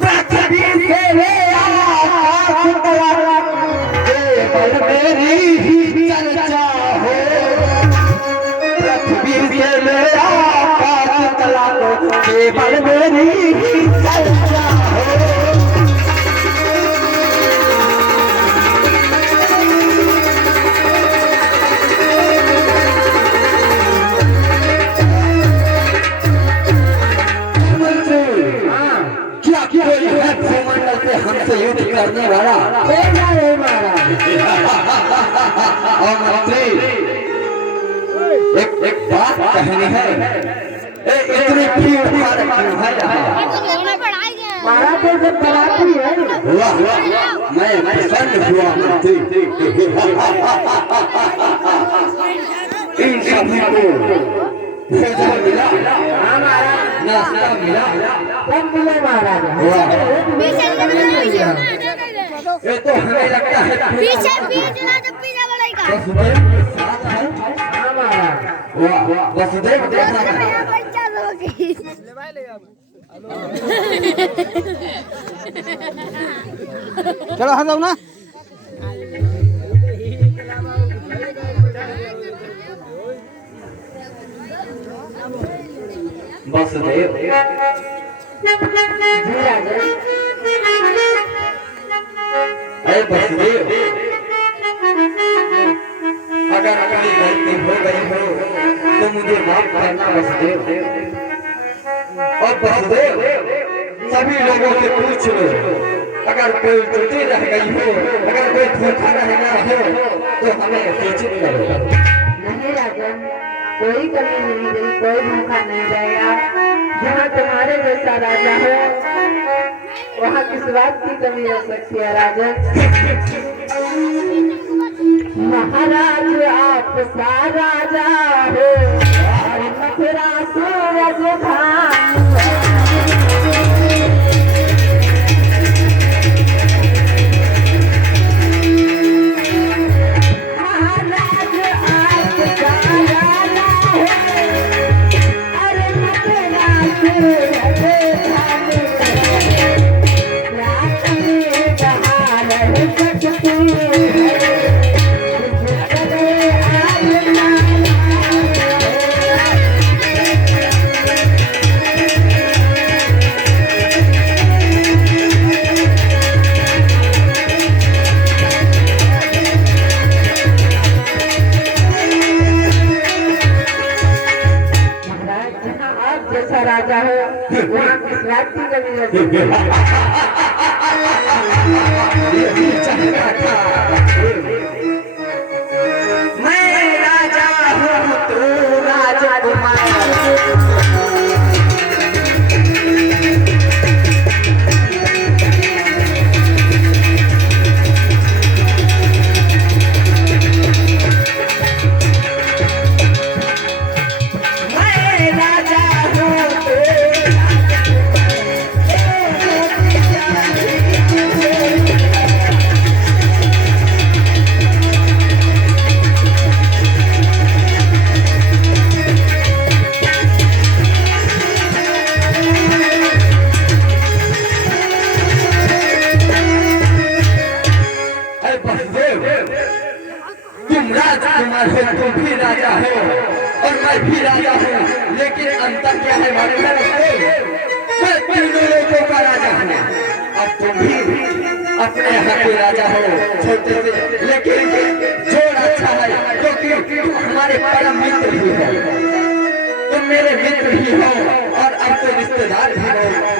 पृथ्वी से ले आकाश तक केवल मेरी ही चर्चा हो। पृथ्वी से ले आकाश तक केवल मेरी ही चर्चा हो। हमसे युद्ध करने वाला और मंत्री एक बात कहनी है। इतनी भीड़ हुआ मैं प्रसन्न हुआ मंत्री। इन सभी को भोजन मिला, नाश्ता मिला, ये तो हमें लगता है पीछे पीछे बढ़ेगा। वसुदेव देखा चलो हाँ जाओ ना। वसुदेव अरे वसुदेव, अगर कोई गलती हो गई हो तो मुझे माफ करना वसुदेव। और वसुदेव सभी लोगों से पूछ लो, अगर कोई त्रुटि रह गई हो, अगर कोई धोखा रह गया हो तो हमें सूचित करो। नहीं राजन, कोई कमी नहीं रही, कोई धोखा नहीं रहेगा। जहाँ तुम्हारे जैसा राजा हो वहाँ किस बात की कमी हो सकती है राजन। महाराज आप सा राजा हो और मथुरा सूरज भान। राजा हो वहाँ किस बात की कमी है। मैं राजा हूँ तू राजकुमार। राजकुमार हो, तुम भी राजा हो और मैं भी राजा हूँ, लेकिन अंतर क्या है मालूम है? मैं तीनों लोगों का राजा हूँ और तुम भी अपने यहाँ के राजा हो, छोटे से, लेकिन जोड़ अच्छा है क्योंकि हमारे परम मित्र ही हो। तुम मेरे मित्र ही हो और अब तो रिश्तेदार भी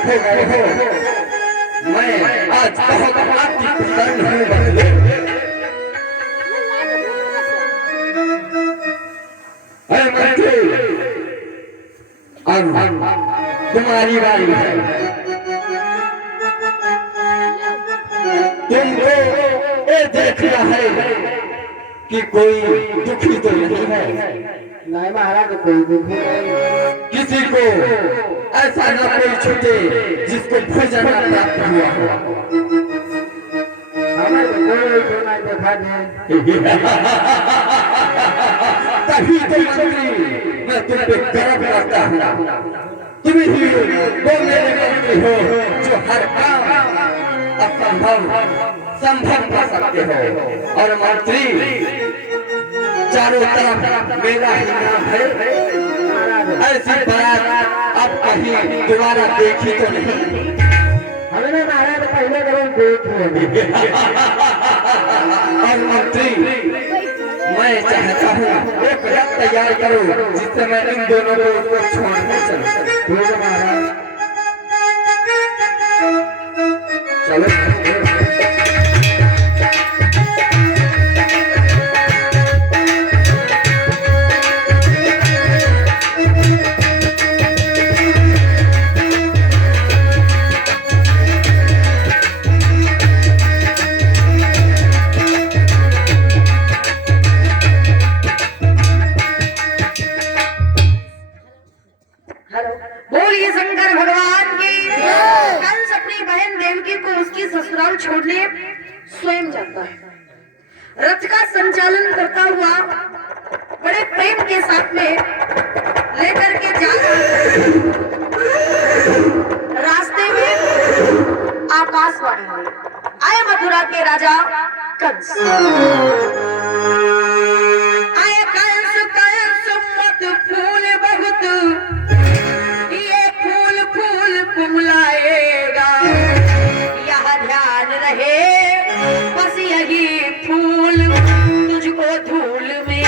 हो गए हो। मैं आज बहुत आपकी प्रसन्न हूँ। तुम्हारी बारी है, तुमको ये देखना है कि कोई दुखी तो नहीं है। नहीं महाराज, कोई दुख नहीं। किसी को ऐसा न कोई छूटे जिसको भोजन न प्राप्त हुआ हो। हमें तो कोई सोना देखा नहीं। तभी तो मंत्री मैं तुम पे गर्व करता हूँ। तुम ही वो मेरे मंत्री हो जो हर काम असंभव संभव कर सकते हो। और मंत्री चारों तरफ मेरा ही नाम है। ऐसी बात अब कहीं दोबारा देखी तो नहीं। हमने महाराज पहले कभी देख लिया। और मंत्री मैं चाहता हूँ एक रथ तैयार करो जिससे मैं इन दोनों को छोड़ने चलूं। ठीक है महाराज। चलो बोलिए शंकर भगवान की। कंस अपनी बहन देवकी को उसकी ससुराल छोड़ने स्वयं जाता है। रथ का संचालन करता हुआ बड़े प्रेम के साथ में लेकर के जा रहा है। रास्ते में आकाशवाणी हुई, आए मथुरा के राजा कंस। आए कंस कंस मत फूल बहुत, कुमलाएगा यह ध्यान रहे बस यही फूल तुझको धूल में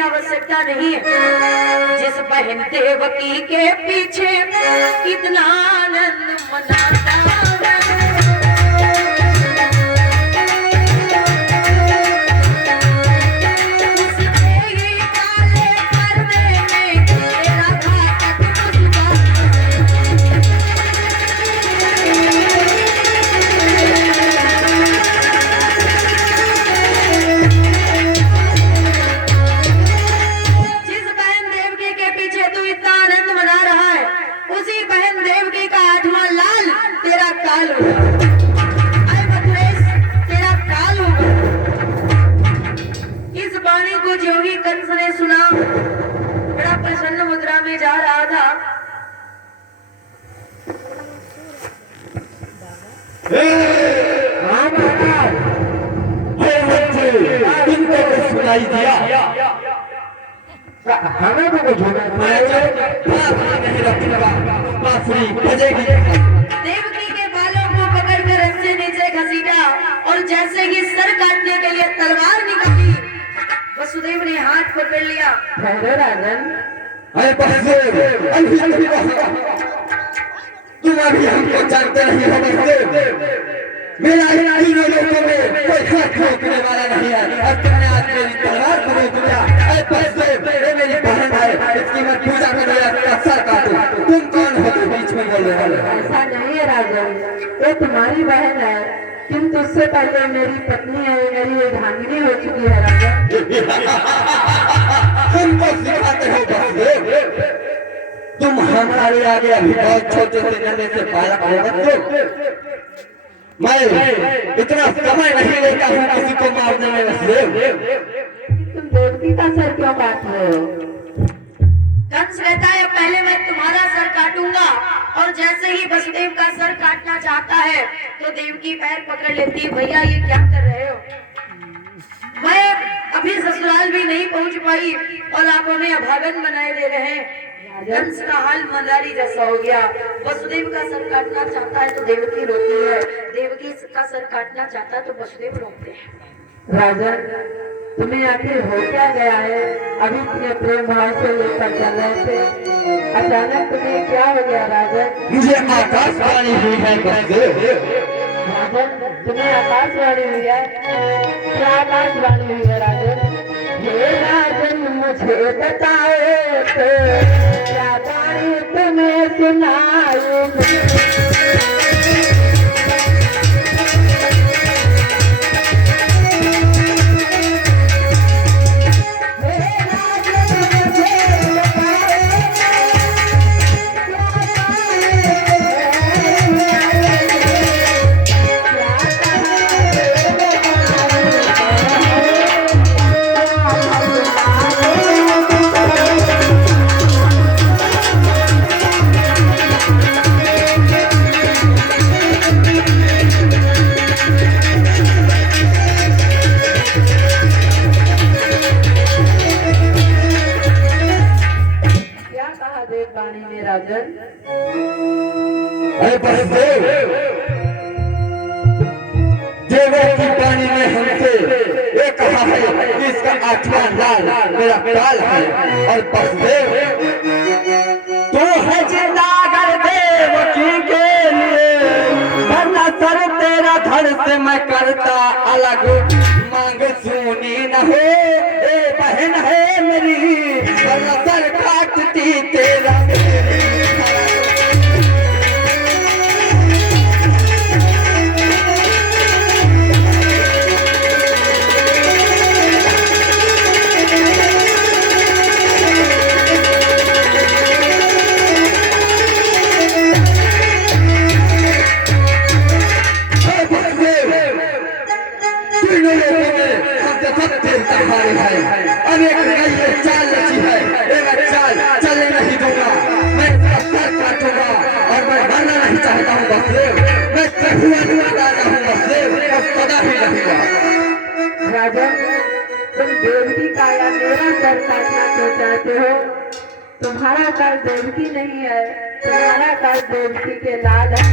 आवश्यकता नहीं है। जिस बहन देवकी के पीछे कितना आनंद मनाता है। उसके ही काले पर्दे में तेरा घातक कंस ने सुना, बड़ा प्रसन्न मुद्रा में जा रहा था। तुमको तो सुनाई दिया। हमें तो कुछ होना नहीं रखूंगा, बांसुरी बजेगी। देवकी के बालों को पकड़कर रथ से नीचे घसीटा और जैसे ही सर काटने के लिए तलवार निकाली, वसुदेव ने हाथ पकड़ लिया। ठहरो राजन। अरे बसदेव, तुम अभी हमको जानते नहीं हो बसदेव। मेरा तीनों लोगों में कोई हाथ रोकने वाला नहीं है और तुमने आज मेरी तलवार को रोक दिया। अरे बसदेव, ये मेरी बहन है, इसकी मैं पूजा करूं या इसका सर काटूं। तुम कौन हो जो बीच में बोलने वाले? ऐसा नहीं है राजन, ये तुम्हारी बहन है, किंतु उससे पहले मेरी पत्नी है, मेरी अर्धांगिनी हो चुकी है राजन। तुमको सिखाते हो बसदेव? तुम हमारे आगे अभी बहुत छोटे से नन्हे से बालक हो बसदेव। मैं इतना समय नहीं लेता हूँ किसी को मारने में बसदेव। तुम देवकी का सर क्यों काट रहे हो? कंस कहता है पहले मैं तुम्हारा सर काटूंगा और जैसे ही वसुदेव का सर काटना चाहता है तो देवकी पैर पकड़ लेती है। भैया ये क्या कर रहे हो? मैं अभी ससुराल भी नहीं पहुंच पाई और आप हमें अभागन बनाए दे रहे हैं। कंस का हाल मदारी जैसा हो गया। वसुदेव का सर काटना चाहता है तो देवकी रोती है, देवकी का सर काटना चाहता है तो वसुदेव रोते हैं। राजन, तुम्हें आखिर हो क्या गया है? अभी इतने प्रेम भाव से लेकर चल रहे थे, अचानक तुम्हें क्या हो गया राजन? मुझे आकाशवाणी हुई है बसदेव। राजन, तुम्हें आकाशवाणी हुई है? क्या आकाशवाणी हुई है राजन? हे राजन, मुझे बताओ तो क्या बाणी तुम्हें सुनाऊं? हे राजन, मुझे कहा देव वाणी में राजन? अरे बसदेव, देवों की वाणी ने हमसे ये कहा है कि इसका 8वां लाल मेरा काल है। और बसदेव, तू है जिंदा कर देवकी के लिए, वरना सर तेरा धड़ से मैं करता अलग। मांग सुनी न हो ए बहन है मेरी, वरना सर काटती तेरा। अब एक नई चाल रची है, एक चाल चलने नहीं दूंगा। मैं इसका सर काटूंगा और मैं मरना नहीं चाहता हूँ बसदेव। मैं त्रिभुवन राजा हूँ बसदेव, और सदा ही रहूंगा। राजन, तुम देवकी का या मेरा सर काटना क्यों चाहते हो? तुम्हारा काल देवकी नहीं है, तुम्हारा काल देवकी के लाल है।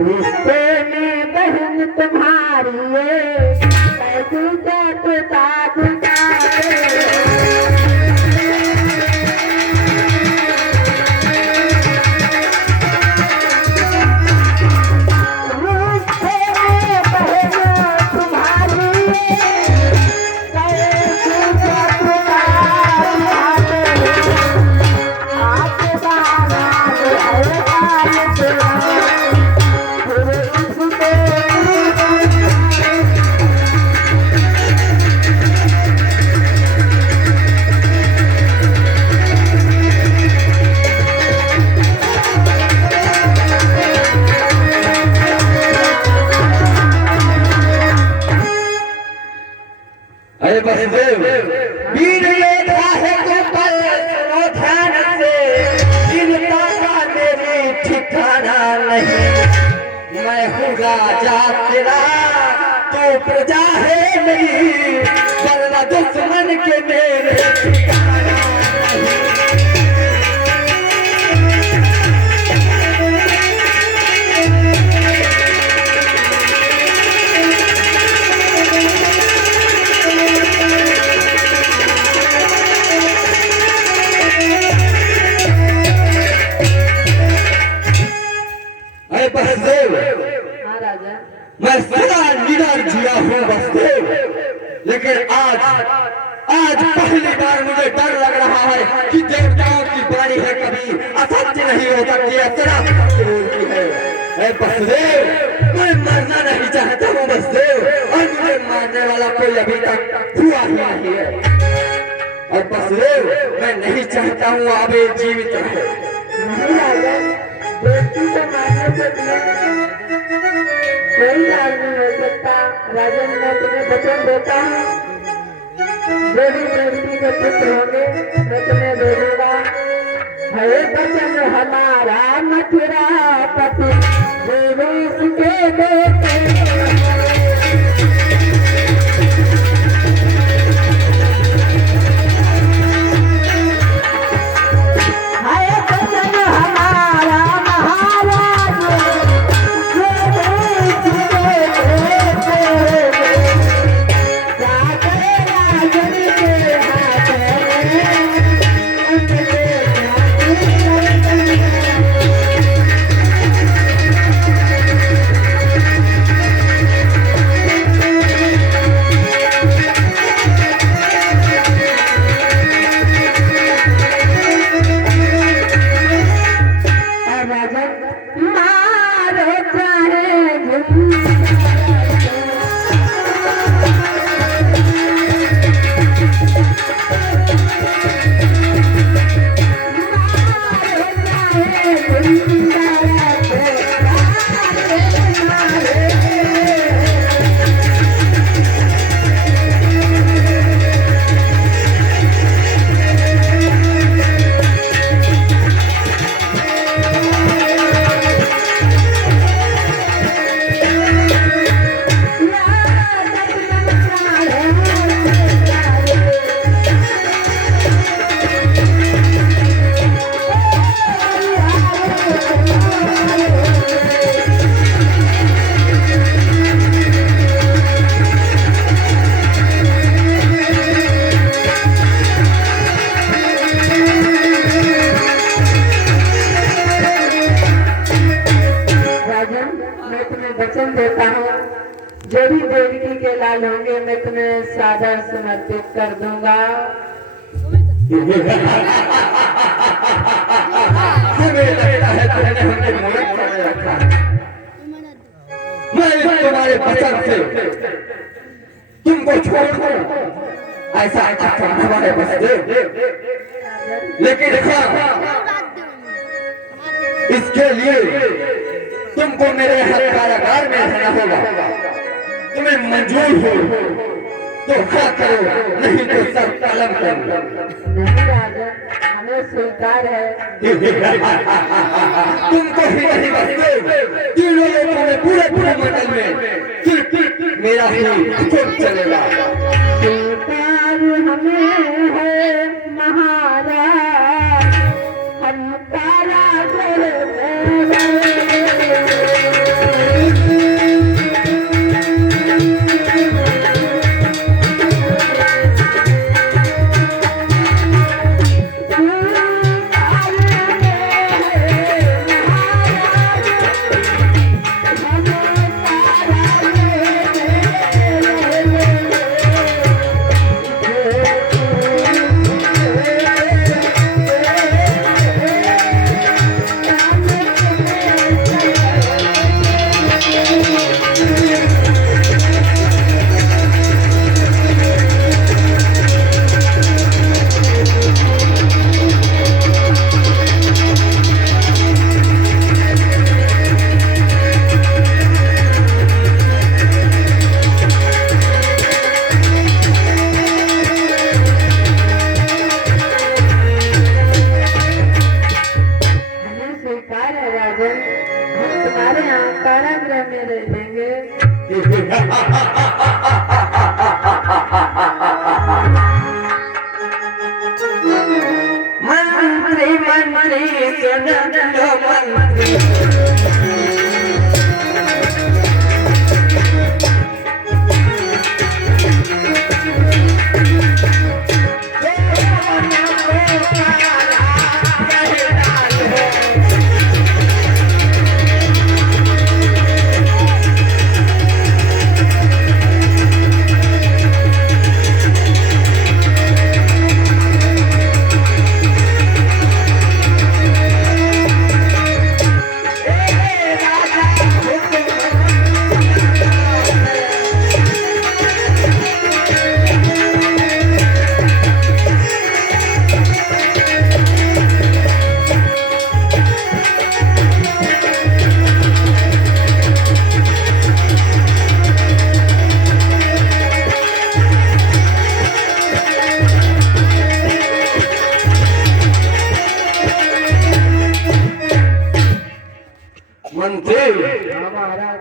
रिश्ते में बहन तुम्हारी कैसी जाता अरे बसदेव, वीर योद्धा है तू पर सुनो ध्यान से, चिंता का मेरी ठिकाना नहीं। मैं हूँ राजा तेरा, तू प्रजा है मेरी, वरना दुश्मन के मेरे ठिकाना नहीं। बसदेव, हाँ राजा, मैं सदा निडर जिया हूँ बसदेव, लेकिन आज पहली बार मुझे डर लग रहा है कि देवताओं की वाणी है, कभी असत्य नहीं हो सकती है, सत्य बोलती है। ऐ बसदेव, मैं मरना नहीं चाहता हूँ बसदेव, और मुझे मारने वाला कोई अभी तक हुआ ही नहीं है। और बसदेव, मैं नहीं चाहता हूँ आप जीवित रहे। नहीं राजन, देवकी को मारने से तुम्हें कोई लाभ नहीं हो सकता। राजन, मैं तुम्हें वचन देता हूँ, जो भी देवकी के पुत्र होंगे मैं तुम्हें दे दूंगा। है वचन हमारा मथुरा पति, देवेश के बेटे। वचन देता हूँ, जो भी देवकी के लाल होंगे मैं तुम्हें सादर समर्पित कर दूंगा। हमें लगता है तुमने हमें मूर्ख बना रखा है। मैं तुम्हारे वचन से तुमको छोड़ दूं, ऐसा असंभव है बसदेव। लेकिन हाँ, इसके लिए तुमको मेरे हर कारागार में रहना होगा। तुम्हें मंजूर हो तो हाँ करो, नहीं तो सब कलम करो। नहीं राजन, हमें स्वीकार है। तुमको ही नहीं बसदेव, तीनों लोगों में पूरे मंडल में सिर्फ मेरा ही हुक्म चलेगा। स्वीकार हमें है महाराज, हम कारागर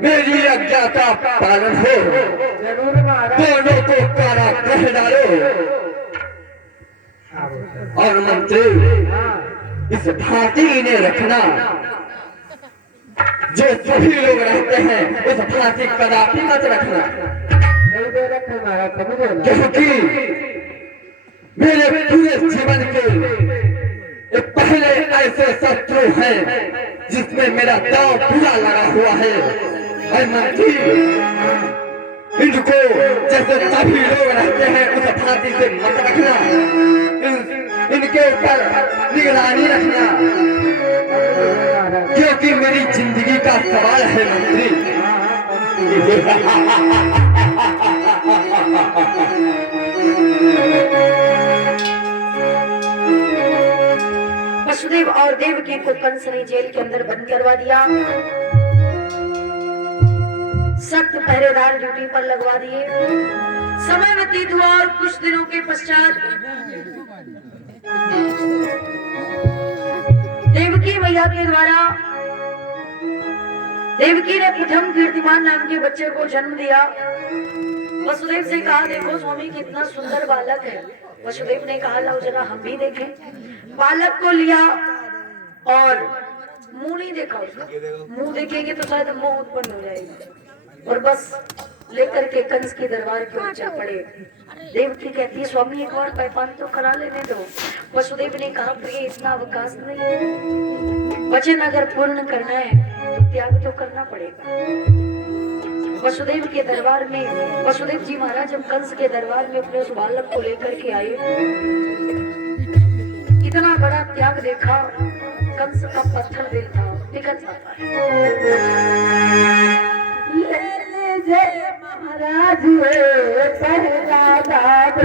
मेरी आज्ञा का पालन हो, दोनों को कारागृह डालो। और मंत्री, इस भांति इन्हें रखना, जो सभी लोग रहते हैं उस भांति कदापि मत रखना, क्योंकि मेरे पूरे जीवन के ये पहले ऐसे शत्रु हैं जिसमें मेरा दांव पूरा लगा हुआ है। और मंत्री, इनको जैसे सभी लोग रहते हैं उस भांति से मत रखना, इनके ऊपर निगरानी रखना, क्योंकि मेरी जिंदगी का सवाल है मंत्री। वसुदेव और देवकी को कंस ने जेल के अंदर बंद करवा दिया, सख्त पहरेदार ड्यूटी पर लगवा दिए। समय व्यतीत हुआ और कुछ दिनों के पश्चात देवकी मैया के द्वारा देवकी ने प्रथम कीर्तिमान नाम के बच्चे को जन्म दिया। वसुदेव से कहा, देखो स्वामी कितना सुंदर बालक है। वसुदेव ने कहा, लाओ जरा हम भी देखें। बालक को लिया और मुंह नहीं देखा उसका, मुंह देखेंगे तो शायद मोह उत्पन्न हो जाएगी, और बस लेकर के कंस के दरबार के ऊंचा पड़े। देवकी कहती है, स्वामी एक बार पैपान तो करा लेने दो। वसुदेव ने कहा, प्रिय इतना अवकाश नहीं है, वचन अगर पूर्ण करना है तो त्याग तो करना पड़ेगा। वसुदेव के दरबार में वसुदेव जी महाराज जब कंस के दरबार में अपने उस बालक को लेकर के आए, इतना बड़ा त्याग देखा, कंस का पत्थर दिल था, पिघल जाता है। महाराज ये पहला दाद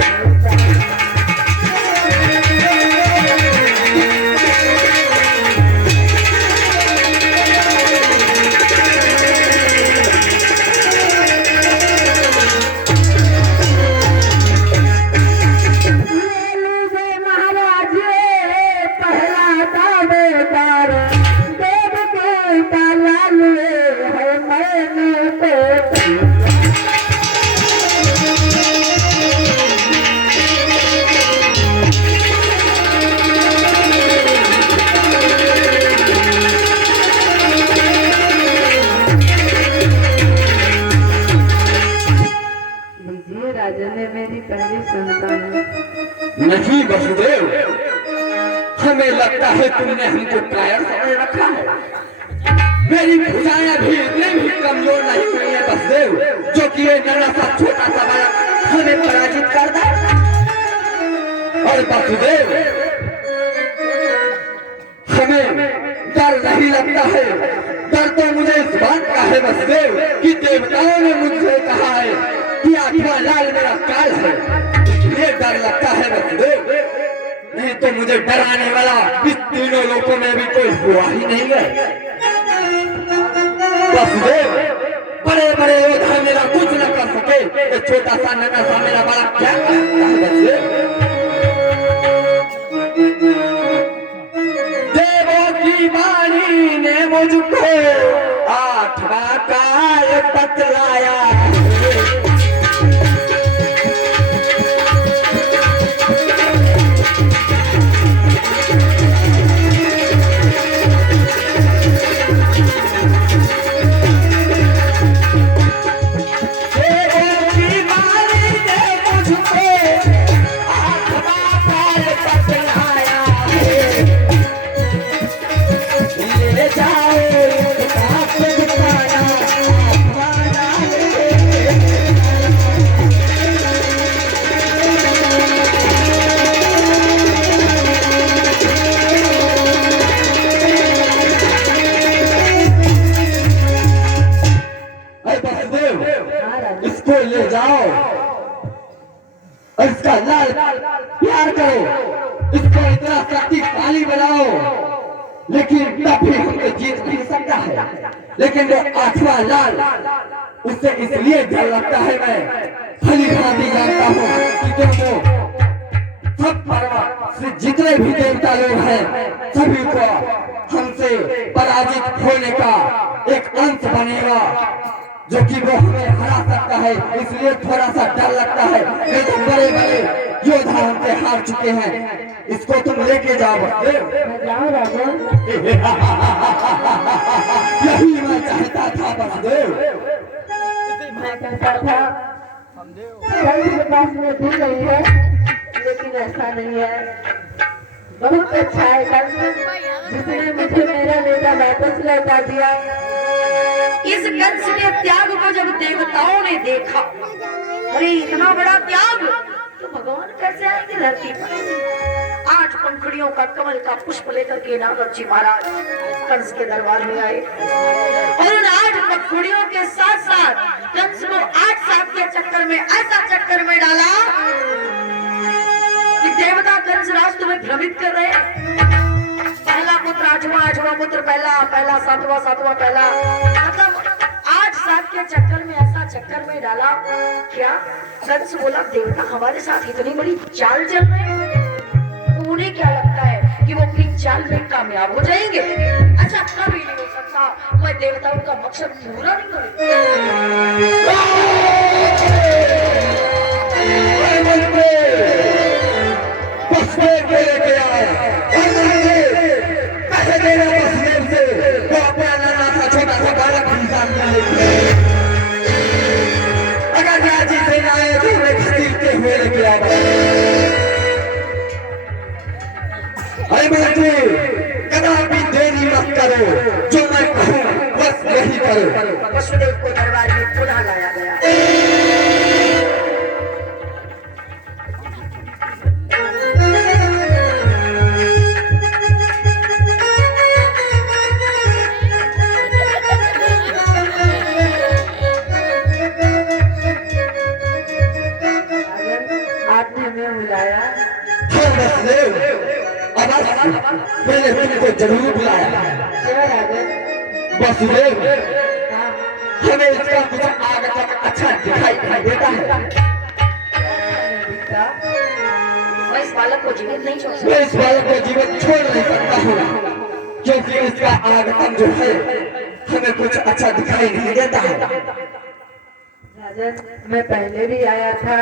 नहीं वसुदेव, हमें लगता है तुमने हमको कायर समझ रखा है। मेरी भुजाएं भी इतने भी कमजोर नहीं हुई है वसुदेव, जो कि ये नन्हा सा छोटा सा बालक हमें पराजित कर दे। और वसुदेव, हमें डर नहीं लगता है। डर तो मुझे इस बात का है वसुदेव कि देवताओं ने मुझसे कहा है कि आठवां लाल मेरा काल है, ये डर लगता है वसुदेव। नहीं तो मुझे डराने वाला इस तीनों लोगों में भी कोई हुआ ही नहीं है वसुदेव। बड़े बड़े योद्धा मेरा कुछ न कर सके, ये छोटा सा नन्हा सा मेरा बड़ा क्या करता है वसुदेव। देवों की वाणी ने मुझको आठवां काल बतलाया, इसको ले जाओ और इसका लाल प्यार करो, इसको इतना शक्तिशाली बनाओ, लेकिन तब भी हमको जीत नहीं सकता है। लेकिन वो आठवां लाल, उससे इसलिए डर लगता है। मैं भली भांति जानता हूँ कि तुमको सब पर्वत से जितने भी देवता लोग हैं सभी को हमसे पराजित होने का एक अंश बनेगा, जो कि वो हमें हरा सकता है। इसलिए थोड़ा सा डर लगता है। नहीं तो बड़े बड़े योद्धा हमसे हार चुके हैं। इसको तुम लेके जाओ राजा। यही मैं चाहता था वसुदेव। मैं कहता था कंस के पास में भी नहीं है, लेकिन ऐसा नहीं है। बहुत अच्छा है कंस, जिसने मुझे मेरा बेटा वापस लौटा दिया। इस कंस के त्याग को जब देवताओं ने देखा, अरे इतना बड़ा त्याग, तो भगवान कैसे आएंगे धरती पर। 8 पंखुड़ियों का कमल का पुष्प लेकर के नारद जी महाराज कंस के दरबार में आए और उन 8 पंखुड़ियों के साथ साथ कंस को 8 साल के चक्कर में ऐसा चक्कर में डाला कि देवता कंस राज तुम्हें भ्रमित कर रहे हैं। पहला पुत्र 8वां पुत्र पहला 7वां पहला, मतलब 8 साल के चक्कर में ऐसा चक्कर में डाला। क्या कंस बोला देवता हमारे साथ इतनी बड़ी चाल चल रहे हैं, तो उन्हें क्या लगता है कि वो अपनी चाल में कामयाब हो जाएंगे? अच्छा, कभी नहीं हो सकता। मैं देवताओं का मकसद पूरा नहीं अगर राजी से आए तो उन्हें खरीदते हुए लेके आओ। कदापि देरी मत करो, जो मैं कहूँ बस यही करो। वसुदेव को दरबार में पुनः वसुदेव, मैंने तुमको जरूर बुलाया। क्यों राजन? वसुदेव, हाँ, हमें इसका कुछ आगे तक अच्छा दिखाई देता है। बेटा, मैं इस बालक को जीवित नहीं छोड़ मैं सकता। इस बालक को जीवन छोड़ नहीं सकता हूँ, क्योंकि इसका आगमन जो है हमें कुछ अच्छा दिखाई नहीं देता है। राजन, मैं पहले भी आया था,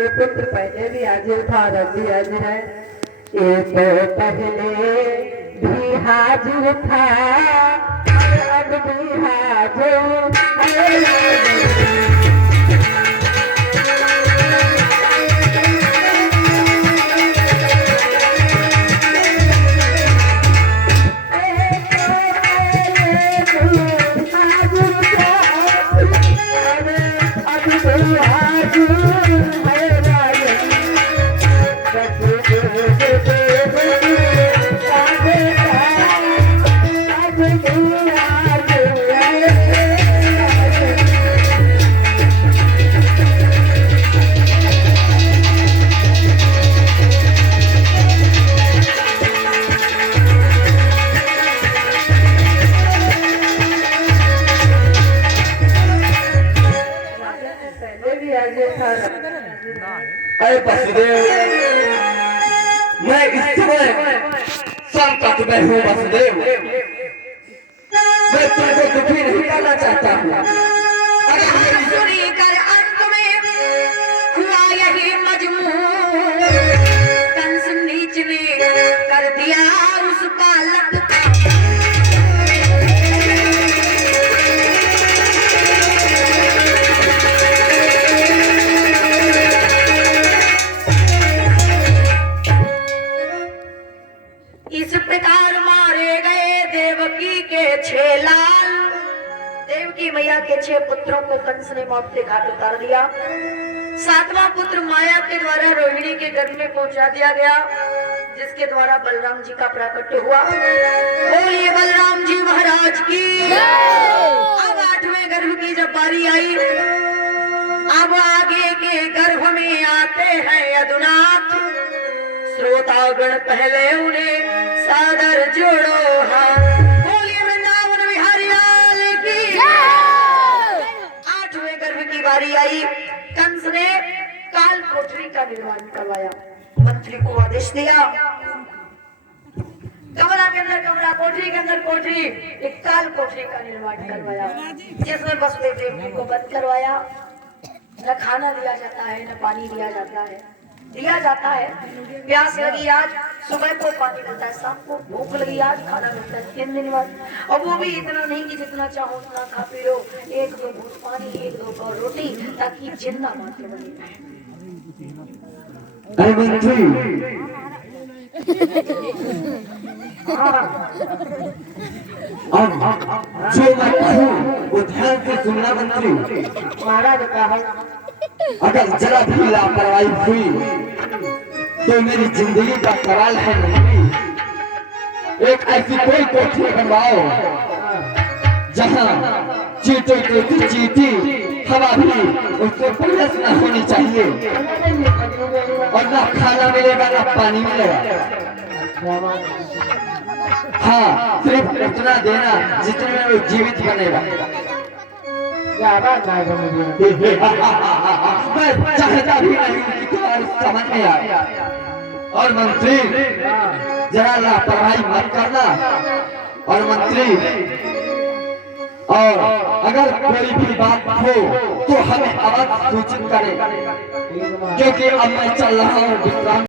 ये पुत्र पहले भी हाजिर था और अब भी हाजिर है। ये तो पहले भी हाजिर था और अब भी हाजिर है। अरे वसुदेव, मैं इस समय संकट में हूँ वसुदेव। मैं तुमको दुखी नहीं करना चाहता हूँ। अगर मेरी सुनी कर अंत में हुआ यही मजमून, कंस नीच ने कर दिया उस बालक का। इस प्रकार मारे गए देवकी के 6 लाल। देवकी मैया के 6 पुत्रों को कंस ने मौत के घाट उतार दिया। 7वां पुत्र माया के द्वारा रोहिणी के गर्भ में पहुंचा दिया गया, जिसके द्वारा बलराम जी का प्राकट्य हुआ। बोलिए बलराम जी महाराज की। अब 8वें गर्भ की जब बारी आई, अब आगे के गर्भ में आते हैं यदुनाथ। श्रोतागण पहले उन्हें सादर जोड़ो हाँ। बोलिए वृंदावन बिहारी लाल की। 8वें गर्भ की बारी आई, कंस ने काल कोठरी का निर्माण करवाया। मंत्री को आदेश दिया, कमरा के अंदर कमरा, कोठरी के अंदर कोठरी, एक काल कोठरी का निर्माण करवाया, जिसमें वसुदेव देवकी को बंद करवाया। न खाना दिया जाता है, न पानी दिया जाता है। प्यास लगी आज, सुबह को पानी मिलता है, शाम को भूख लगी आज, खाना मिलता है 3 दिन बाद। और वो भी इतना नहीं कि जितना चाहो उतना खा पी लो, 1-2 घूंट पानी, 1-2 पाव रोटी, ताकि जिंदा माते बने रहे। अरे मंत्री, अब जो मैं कहूँ वो ध्यान से सुनना मंत्री। महाराज का है, अगर जरा भी लापरवाही हुई तो मेरी जिंदगी का सवाल है मंत्री। एक ऐसी कोई कोठरी बनवाओ जहाँ चींटों की चींटी हवा भी उससे प्रवेश न होनी चाहिए, और ना खाना मिलेगा ना पानी मिलेगा। हाँ, सिर्फ उतना देना जितने में वो जीवित बनेगा। मैं चाहता भी नहीं कि तुम्हारी समझ में आए। और मंत्री, जरा लापरवाही मत करना। और मंत्री, और अगर कोई भी बात हो तो हमें अवश्य सूचित करें, क्योंकि अब मैं चल रहा हूँ विश्राम